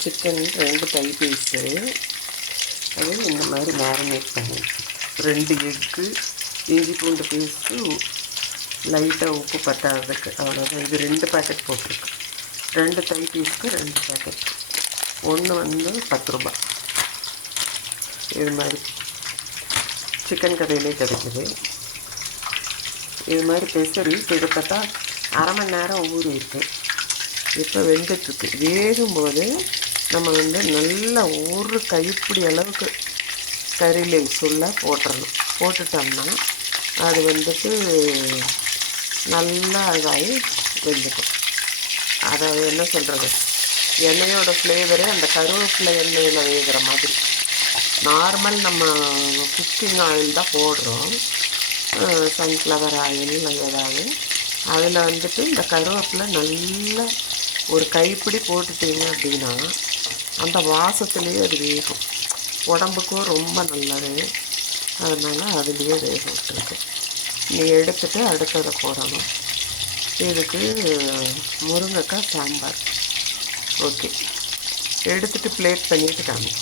Chicken 2 கை piece அது இந்த மாதிரி மேரினேட் பண்ணி 2 எக்கு, இஞ்சி பூண்டு பேஸ்ட்டு, லைட்டாக உப்பு பத்தாததுக்கு, அவ்வளோதான். இது 2 பேக்கெட் போட்டிருக்கு. 2 கை பீஸ்க்கு 2 பேக்கெட். ஒன்று வந்து 10 ரூபா. இது மாதிரி சிக்கன் கடையிலே கிடைக்குது. இது மாதிரி பெசரி கிட்டத்தட்ட அரை மணி நேரம் ஊறி இருக்கு. இப்போ வெந்துட்டுருக்கு. வேகும்போது நம்ம வந்து நல்லா ஒரு கைப்பிடி அளவுக்கு கறி லீவ்ஸ் உள்ள போட்டுடணும். போட்டுட்டோம்னா அது வந்துட்டு நல்லா இதாகி வெந்துக்கும். அதை என்ன சொல்கிறது, எண்ணெயோட ஃப்ளேவரே அந்த கருவேப்பிலை எண்ணெயில் வேகிற மாதிரி. நார்மல் நம்ம குக்கிங் ஆயில் தான் போடுறோம், சன்ஃப்ளவர் ஆயில் ஏதாவது. அதில் வந்துட்டு இந்த கருவேப்பிலை நல்லா ஒரு கைப்பிடி போட்டுட்டீங்க அப்படின்னா அந்த வாசத்துலேயே அது வேகும். உடம்புக்கும் ரொம்ப நல்லது. அதனால் அதுலேயே வேக விட்டுருக்கு. நீ எடுத்துகிட்டு அடுத்ததை போடணும். இதுக்கு முருங்கைக்காய் சாம்பார். ஓகே, எடுத்துகிட்டு பிளேட் பண்ணிவிட்டு காமி.